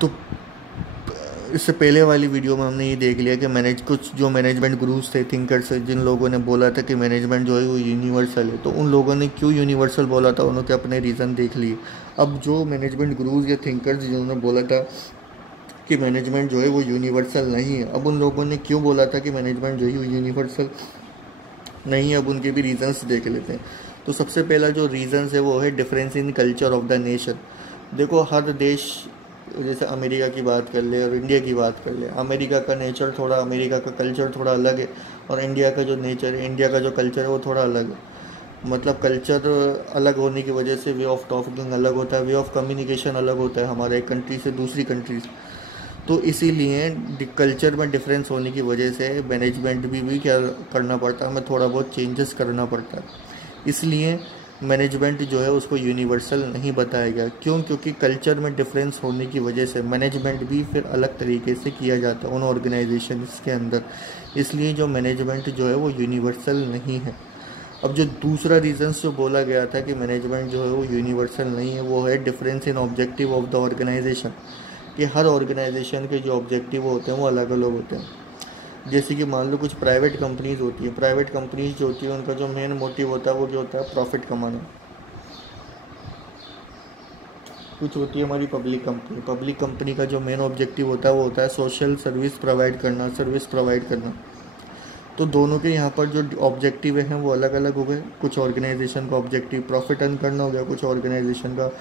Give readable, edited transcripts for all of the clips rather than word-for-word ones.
तो इससे पहले वाली वीडियो में हमने ये देख लिया कि कुछ जो मैनेजमेंट गुरुज थे, थिंकर्स, जिन लोगों ने बोला था कि मैनेजमेंट जो है वो यूनिवर्सल है, तो उन लोगों ने क्यों यूनिवर्सल बोला था, उन्होंने अपने रीज़न देख लिए। अब जो मैनेजमेंट गुरुज या थिंकर्स जिन्होंने बोला था कि मैनेजमेंट जो है वो यूनिवर्सल नहीं है, अब उन लोगों ने क्यों बोला था कि मैनेजमेंट जो है वो यूनिवर्सल नहीं है, अब उनके भी रीजंस देख लेते हैं। तो सबसे पहला जो रीजंस है वो है difference in culture of the nation. देखो हर देश, जैसे अमेरिका की बात कर ले और इंडिया की बात कर ले, अमेरिका का नेचर थोड़ा, अमेरिका का कल्चर थोड़ा अलग है, और इंडिया का जो नेचर है, इंडिया का जो कल्चर है वो थोड़ा अलग है। मतलब कल्चर अलग होने की वजह से वे ऑफ टॉकिंग अलग होता है, वे ऑफ कम्युनिकेशन अलग होता है हमारे एक कंट्री से दूसरी कंट्री से। तो इसीलिए कल्चर में डिफरेंस होने की वजह से मैनेजमेंट भी क्या करना पड़ता है, हमें थोड़ा बहुत चेंजेस करना पड़ता है। इसलिए मैनेजमेंट जो है उसको यूनिवर्सल नहीं बताया गया। क्यों? क्योंकि कल्चर में डिफरेंस होने की वजह से मैनेजमेंट भी फिर अलग तरीके से किया जाता है उन ऑर्गेनाइजेशन के अंदर। इसलिए जो मैनेजमेंट जो है वो यूनिवर्सल नहीं है। अब जो दूसरा रीज़न्स जो बोला गया था कि मैनेजमेंट जो है वो यूनिवर्सल नहीं है, वो है difference in objective of the organisation, कि हर ऑर्गेनाइजेशन के जो ऑब्जेक्टिव होते हैं वो अलग अलग होते हैं। जैसे कि मान लो कुछ प्राइवेट कंपनीज होती है, प्राइवेट कंपनीज जो होती है उनका जो मेन मोटिव होता है वो क्या होता है? प्रॉफिट कमाना। कुछ होती है हमारी पब्लिक कंपनी, पब्लिक कंपनी का जो मेन ऑब्जेक्टिव होता है वो होता है सोशल सर्विस प्रोवाइड करना, सर्विस प्रोवाइड करना। तो दोनों के यहाँ पर जो ऑब्जेक्टिव हैं वो अलग अलग हो गए। कुछ ऑर्गेनाइजेशन का ऑब्जेक्टिव प्रॉफिट अर्न करना हो गया, कुछ ऑर्गेनाइजेशन का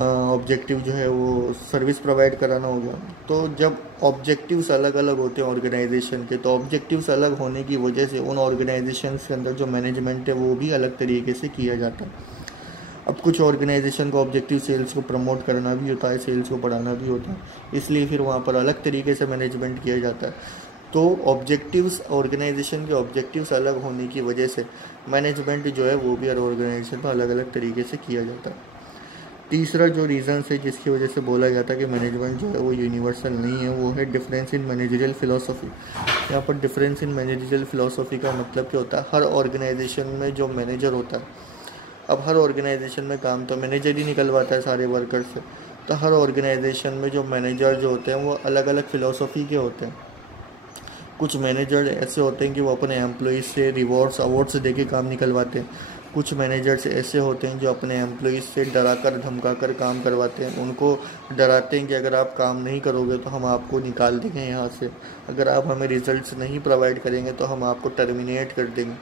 ऑब्जेक्टिव जो है वो सर्विस प्रोवाइड कराना हो गया। तो जब ऑब्जेक्टिव्स अलग अलग होते हैं ऑर्गेनाइजेशन के, तो ऑब्जेक्टिव्स अलग होने की वजह से उन ऑर्गेनाइजेशन के अंदर जो मैनेजमेंट है वो भी अलग तरीके से किया जाता है। अब कुछ ऑर्गेनाइजेशन का ऑब्जेक्टिव सेल्स को प्रमोट करना भी होता है, सेल्स को बढ़ाना भी होता है, इसलिए फिर वहाँ पर अलग तरीके से मैनेजमेंट किया जाता है। तो ऑब्जेक्टिव्स, ऑर्गेनाइजेशन के ऑब्जेक्टिव्स अलग होने की वजह से मैनेजमेंट जो है वो भी हर ऑर्गेनाइजेशन पर अलग अलग तरीके से किया जाता है। तीसरा जो रीज़न है जिसकी वजह से बोला गया था कि मैनेजमेंट जो है वो यूनिवर्सल नहीं है, वो है डिफरेंस इन मैनेजरियल फ़िलोसफी। यहाँ पर डिफरेंस इन मैनेजरियल फ़िलोसफी का मतलब क्या होता है? हर ऑर्गेनाइजेशन में जो मैनेजर होता है, अब हर ऑर्गेनाइजेशन में काम तो मैनेजर ही निकलवाता है सारे वर्कर से, तो हर ऑर्गेनाइजेशन में जो मैनेजर जो होते हैं वो अलग अलग फ़िलोसफी के होते हैं। कुछ मैनेजर ऐसे होते हैं कि वो अपने एम्प्लॉयज़ से रिवॉर्ड्स अवार्ड्स दे के काम निकलवाते हैं। कुछ मैनेजर्स ऐसे होते हैं जो अपने एम्प्लॉयज़ से डरा कर धमका कर काम करवाते हैं। उनको डराते हैं कि अगर आप काम नहीं करोगे तो हम आपको निकाल देंगे यहाँ से, अगर आप हमें रिजल्ट्स नहीं प्रोवाइड करेंगे तो हम आपको टर्मिनेट कर देंगे।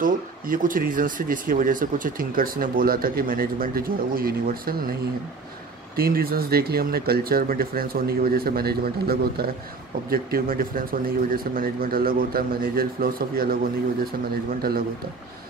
तो ये कुछ रीजंस थे जिसकी वजह से कुछ थिंकर्स ने बोला था कि मैनेजमेंट जो है वो यूनिवर्सल नहीं है। तीन रीजंस देख लिए हमने। कल्चर में डिफरेंस होने की वजह से मैनेजमेंट अलग होता है, ऑब्जेक्टिव में डिफरेंस होने की वजह से मैनेजमेंट अलग होता है, मैनेजर फिलोसफी अलग होने की वजह से मैनेजमेंट अलग होता है।